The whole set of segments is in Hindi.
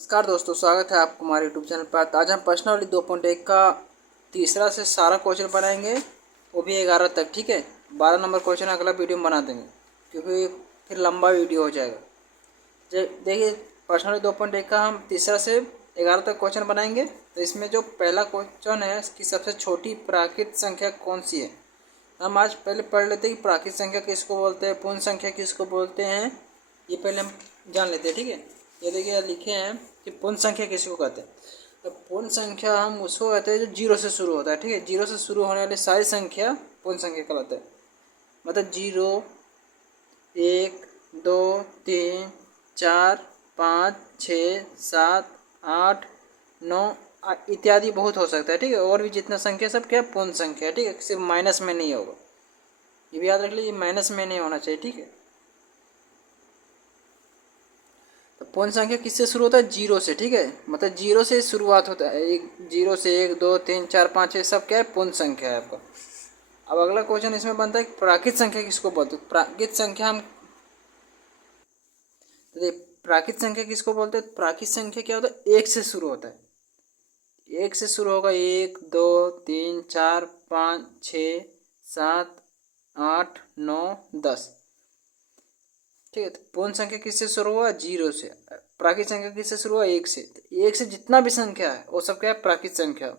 नमस्कार दोस्तों, स्वागत है आपको हमारे यूट्यूब चैनल पर। तो आज हम प्रश्नावली 2.1 का तीसरा से सारा क्वेश्चन बनाएंगे, वो भी 11 तक। ठीक है, 12 नंबर क्वेश्चन अगला वीडियो में बना देंगे क्योंकि फिर लंबा वीडियो हो जाएगा। देखिए, प्रश्नावली 2.1 का हम तीसरा से 11 तक क्वेश्चन बनाएंगे। तो इसमें जो पहला क्वेश्चन है कि सबसे छोटी प्राकृत संख्या कौन सी है। हम आज पहले पढ़ लेते हैं कि प्राकृत संख्या किसको बोलते हैं, पूर्ण संख्या किसको बोलते हैं, ये पहले हम जान लेते हैं। ठीक है, ये देखिए लिखे हैं कि पूर्ण संख्या किसको कहते हैं। तो पूर्ण संख्या हम उसको कहते हैं जो जीरो से शुरू होता है। ठीक है, जीरो से शुरू होने वाली सारी संख्या पूर्ण संख्या कहलाते हैं। मतलब 0, 1, 2, 3, 4, 5, 6, 7, 8, 9 इत्यादि बहुत हो सकता है। ठीक है, और भी जितना संख्या सब क्या है, पूर्ण संख्या है। ठीक है, सिर्फ माइनस में नहीं होगा, ये भी याद रख लीजिए, माइनस में नहीं होना चाहिए। ठीक है, तो पूर्ण संख्या किससे शुरू होता है, जीरो से। ठीक है, मतलब जीरो से शुरुआत होता है। एक जीरो से 1, 2, 3, 4, 5, 6 सब क्या है, पूर्ण संख्या है आपका। अब अगला क्वेश्चन इसमें बनता है कि प्राकृत संख्या किसको बोलते हैं। प्राकृत संख्या हम तो प्राकृत संख्या किसको बोलते हैं। प्राकृत संख्या क्या होता है, एक से शुरू होता है। एक से शुरू होगा, 1, 2, 3, 4, 5, 6, 7, 8, 9, 10। ठीक है, तो पूर्ण संख्या किससे शुरू हुआ, जीरो से। प्राकृत संख्या किससे शुरू हुआ, एक से। तो एक से जितना भी संख्या है वो सब क्या है, प्राकृत संख्या।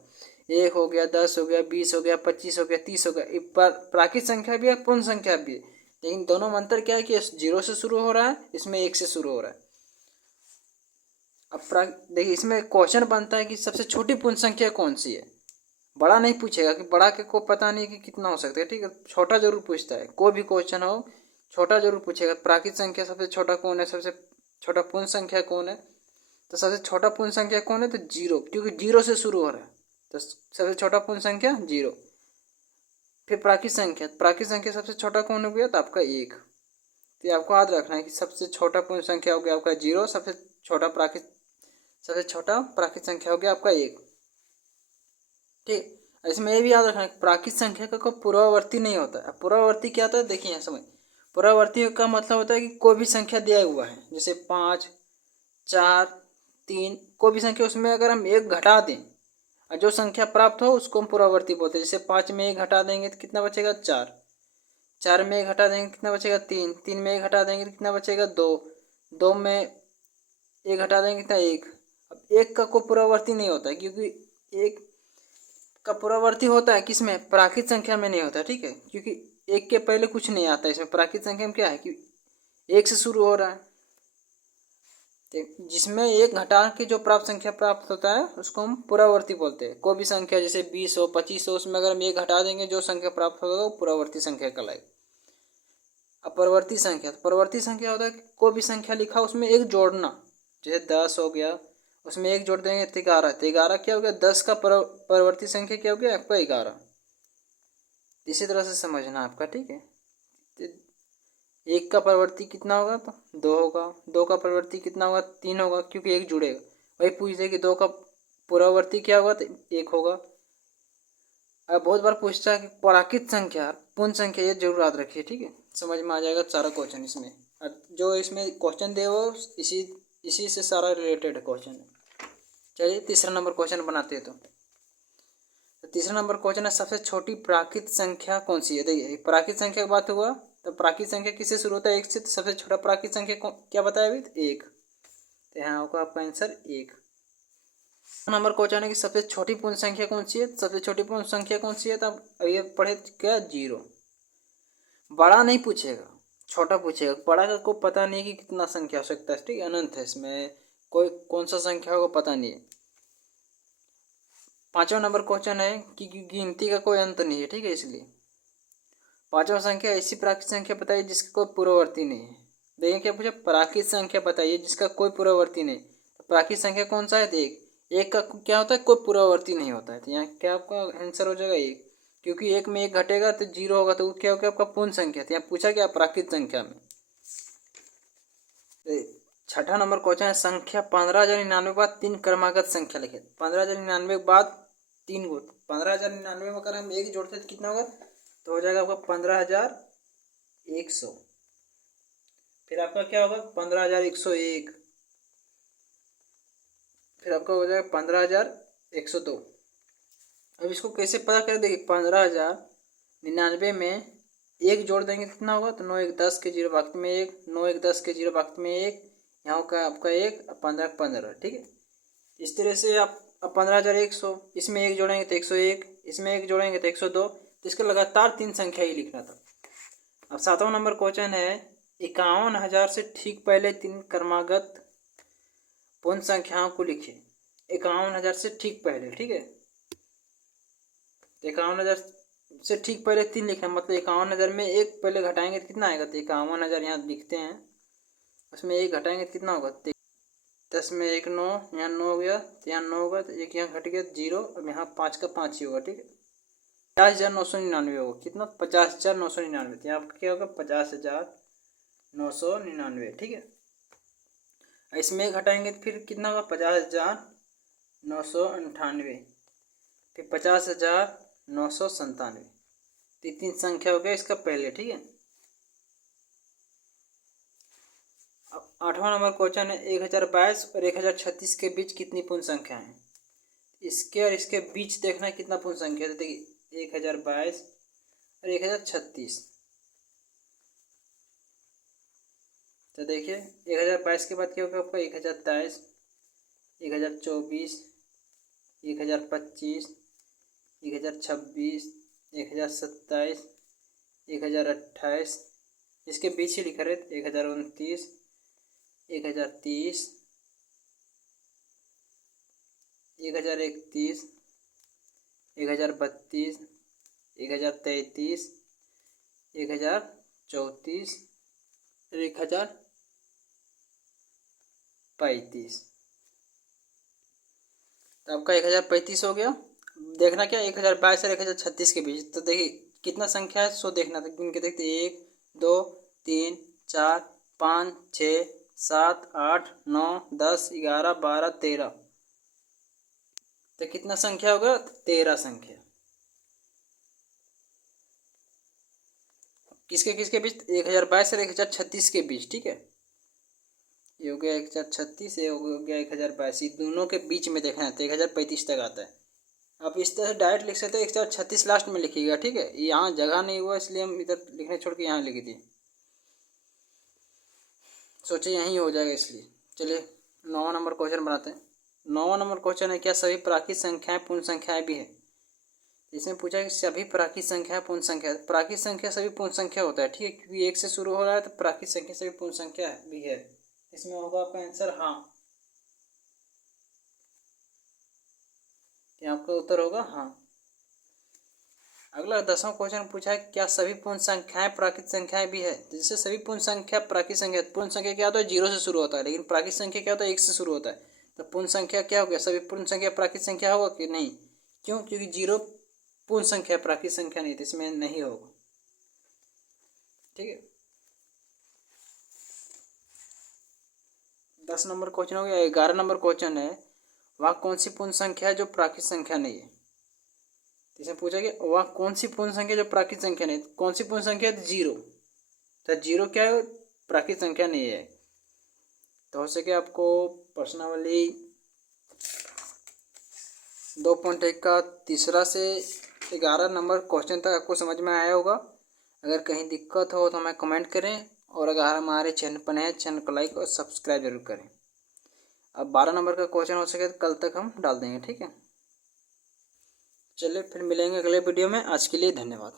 1 हो गया, 10 हो गया, 20 हो गया, 25 हो गया, 30 हो गया, प्राकृत संख्या भी है, पूर्ण संख्या भी है। लेकिन दोनों में अंतर क्या है कि जीरो से शुरू हो रहा है, इसमें एक से शुरू हो रहा है। अब देखिए, इसमें क्वेश्चन बनता है कि सबसे छोटी पूर्ण संख्या कौन सी है। बड़ा नहीं पूछेगा कि बड़ा के को पता नहीं कि कितना हो सकता है। ठीक है, छोटा जरूर पूछता है, कोई भी क्वेश्चन हो छोटा जरूर पूछेगा। प्राकृत संख्या सबसे छोटा कौन है, सबसे छोटा पूर्ण संख्या कौन है। तो सबसे छोटा पूर्ण संख्या कौन है, तो जीरो, क्योंकि जीरो से शुरू हो रहा है। तो सबसे छोटा पूर्ण संख्या जीरो। फिर प्राकृत संख्या सबसे छोटा कौन हो गया, तो आपका एक। तो ये आपको याद रखना है कि सबसे छोटा पूर्ण संख्या हो गया आपका जीरो, सबसे छोटा प्राकृत संख्या हो गया आपका एक। ठीक, इसमें ये भी याद रखना है प्राकृत संख्या का कोई पूर्ववर्ती नहीं होता है। पूर्ववर्ती क्या होता है, देखिए यहाँ समझ। पूर्ववर्ती का मतलब होता है कि कोई भी संख्या दिया हुआ है, जैसे 5, 4, 3, कोई भी संख्या, उसमें अगर हम एक घटा दें और जो संख्या प्राप्त हो उसको हम पूर्ववर्ती बोलते हैं। जैसे 5 में एक घटा देंगे तो कितना बचेगा, 4। 4 में एक घटा देंगे कितना बचेगा, 3। 3 में एक घटा देंगे तो कितना बचेगा, 2। 2 में एक घटा देंगे कितना, 1। अब एक का कोई पूर्ववर्ती नहीं होता है, क्योंकि एक का पूर्ववर्ती होता है किसमें, प्राकृत संख्या में नहीं होता। ठीक है, क्योंकि एक के पहले कुछ नहीं आता। इसमें प्राकृत संख्या में क्या है कि एक से शुरू हो रहा है। तो जिसमें एक घटा के जो प्राप्त संख्या प्राप्त होता है उसको हम पूर्ववर्ती बोलते हैं। कोई भी संख्या जैसे 20 हो, 25 हो, उसमें अगर हम एक घटा देंगे जो संख्या प्राप्त होगा वो पूर्ववर्ती संख्या कहलाएगी। अब परवर्ती संख्या होता है कि कोई भी संख्या लिखा उसमें एक जोड़ना। जैसे 10 हो गया, उसमें एक जोड़ देंगे तो 11। तो 11 क्या हो गया, 10 का परवर्ती संख्या क्या हो गया आपका, 11। इसी तरह से समझना आपका। ठीक है, तो एक का परवर्ती कितना होगा, तो 2 होगा। 2 का परवर्ती कितना होगा, 3 होगा, क्योंकि एक जुड़ेगा। वही पूछते कि 2 का पूर्ववर्ती क्या होगा, तो 1 होगा। अब बहुत बार पूछता है कि प्राकृत संख्या पूर्ण संख्या, ये जरूर याद रखिए। ठीक है, समझ में आ जाएगा सारा क्वेश्चन इसमें। और जो इसमें क्वेश्चन दे वो इसी इसी से सारा रिलेटेड क्वेश्चन है। चलिए तीसरा नंबर क्वेश्चन बनाते हैं। तो तीसरा नंबर क्वेश्चन है, सबसे छोटी प्राकृत संख्या कौन सी है। देखिए, प्राकृत संख्या की बात हुआ तो प्राकृत संख्या किससे शुरू होता है, एक से। तो सबसे छोटा प्राकृत संख्या क्या बताया अभी, तो एक। तो यहाँ होगा आपका आंसर एक। नंबर क्वेश्चन है कि सबसे छोटी पूर्ण संख्या कौन सी है। सबसे छोटी पूर्ण संख्या कौन सी है, तो अब ये पढ़े क्या, जीरो। बड़ा नहीं पूछेगा, छोटा पूछेगा। बड़ा का कोई पता नहीं कि कितना संख्या हो सकता है। ठीक है, अनंत है, इसमें कोई कौन सा संख्या होगा पता नहीं है। पांचवा नंबर क्वेश्चन है कि गिनती का कोई अंत नहीं है। ठीक है, इसलिए पांचवा संख्या ऐसी प्राकृत संख्या बताइए जिसका कोई पूर्ववर्ती नहीं है। देखिए क्या पूछा, प्राकृत संख्या बताइए जिसका कोई पूर्ववर्ती नहीं। तो प्राकृत संख्या कौन सा है, देख। एक का क्या होता है, कोई पूर्ववर्ती नहीं होता है। तो यहाँ क्या आपका आंसर हो जाएगा एक, क्योंकि एक में एक घटेगा तो जीरो होगा, तो क्या हो गया आपका पूर्ण संख्या। तो यहाँ पूछा क्या, प्राकृत संख्या में। छठा नंबर क्वेश्चन है, संख्या 15,099 के बाद 3 क्रमागत संख्या लिखे। 15,099 के बाद 3 गो। 15,099 में अगर हम एक जोड़ते तो कितना होगा, तो हो जाएगा आपका 15,100। फिर आपका क्या होगा, 15,101। फिर आपका हो जाएगा 15,102। अब इसको कैसे पता करें, देखिए 15,099 में एक जोड़ देंगे कितना होगा, तो 9 1 10 के जीरो बाकी में एक, 9 1 10 के जीरो बाकी में एक, यहाँ का आपका एक, 15 15, ठीक है। इस तरह से आप अब 15,100, इसमें एक जोड़ेंगे तो 101, इसमें एक जोड़ेंगे तो 102, तो इसका लगातार 3 संख्या ही लिखना था। अब 7वां नंबर क्वेश्चन है 51,000 से ठीक पहले 3 क्रमागत पूर्ण संख्याओं को लिखिए। 51,000 से ठीक पहले, ठीक है। 51,000 से ठीक पहले 3 लिखना, मतलब 51,000 में एक पहले घटाएंगे तो कितना आएगा, तो 51,000 यहाँ लिखते हैं, उसमें एक घटाएंगे तो कितना होगा, 10 में 1 9, यहाँ 9 हो गया, तो यहाँ 9 होगा, तो एक यहाँ घट गया 0, अब यहाँ 5 का 5 ही होगा, ठीक है। 50,999 होगा, कितना, 50,999, तो यहाँ क्या होगा 50,999, ठीक है। इसमें एक घटाएंगे तो फिर कितना होगा 50,998, फिर 50,997, तो 3 संख्या हो गया इसका पहले, ठीक है। अब 8वां नंबर क्वेश्चन है 1022 और 1036 के बीच कितनी पूर्ण संख्या है। इसके और इसके बीच देखना कितना पूर्ण संख्या है, तो देखिए 1022 और 1036, तो देखिए 1022 के बाद क्या होगा आपका 1023, 1024, 1025, 1026, 1027, 1028, इसके बीच ही लिखा रहे 1029, 1030, 1031, 1032, 1033, 1034, 1035। तो आपका 1035 हो गया। देखना क्या 1022 और 1036 के बीच, तो देखिए कितना संख्या है सो देखना था, गिन के देखते 1 2 3 4 5 6 7 8 9 10 11 12 13, तो कितना संख्या होगा 13 संख्या। किसके किसके बीच, 1022 और 1036 के बीच, ठीक है। ये हो गया 1036, ये हो गया 1022, दोनों के बीच में देखना है तो 1035 तक आता है। आप इस तरह से डायरेक्ट लिख सकते हैं, 1036 लास्ट में लिखिएगा, ठीक है। यहाँ जगह नहीं हुआ इसलिए हम इधर लिखने छोड़ के यहाँ लिख दिए, सोचे यहीं हो जाएगा इसलिए। चलिए 9वां नंबर क्वेश्चन बनाते हैं। 9वां नंबर क्वेश्चन है क्या सभी प्राकृत संख्याएं पूर्ण संख्याएं भी है। इसमें पूछा है कि सभी प्राकृत संख्याएं पूर्ण संख्या, प्राकृत संख्या सभी पूर्ण संख्या होता है, ठीक है, क्योंकि 1 से शुरू हो रहा है तो प्राकृत संख्या सभी पूर्ण संख्या भी है। इसमें होगा आपका आंसर हाँ, क्या आपका उत्तर होगा हाँ। अगला 10वां क्वेश्चन पूछा है क्या सभी पूर्ण संख्याएं प्राकृत संख्याएं भी है। जैसे सभी पूर्ण संख्या प्राकृत संख्या, पूर्ण संख्या क्या होता है 0 से शुरू होता है, लेकिन प्राकृत संख्या क्या होता है 1 से शुरू होता है। तो पूर्ण संख्या क्या हो गया, सभी पूर्ण संख्या प्राकृत संख्या होगा कि नहीं, क्यों, क्योंकि 0 पूर्ण संख्या प्राकृत संख्या नहीं, तो इसमें नहीं होगा, ठीक है। 10 नंबर क्वेश्चन हो गया। 11 नंबर क्वेश्चन है वह कौन सी पूर्ण संख्या है जो प्राकृत संख्या नहीं है। इसमें पूछा कि वह कौन सी पूर्ण संख्या जो प्राकृत संख्या नहीं, कौन सी पूर्ण संख्या है 0, तो 0 क्या है प्राकृत संख्या नहीं है। तो हो सके आपको प्रश्नावली 2.1 का तीसरा से 11 नंबर क्वेश्चन तक आपको समझ में आया होगा। अगर कहीं दिक्कत हो तो हमें कमेंट करें, और अगर हमारे चैनल पर नए चैनल को लाइक और सब्सक्राइब जरूर करें। अब 12 नंबर का क्वेश्चन हो सके तो कल तक हम डाल देंगे, ठीक है। चलिए फिर मिलेंगे अगले वीडियो में, आज के लिए धन्यवाद।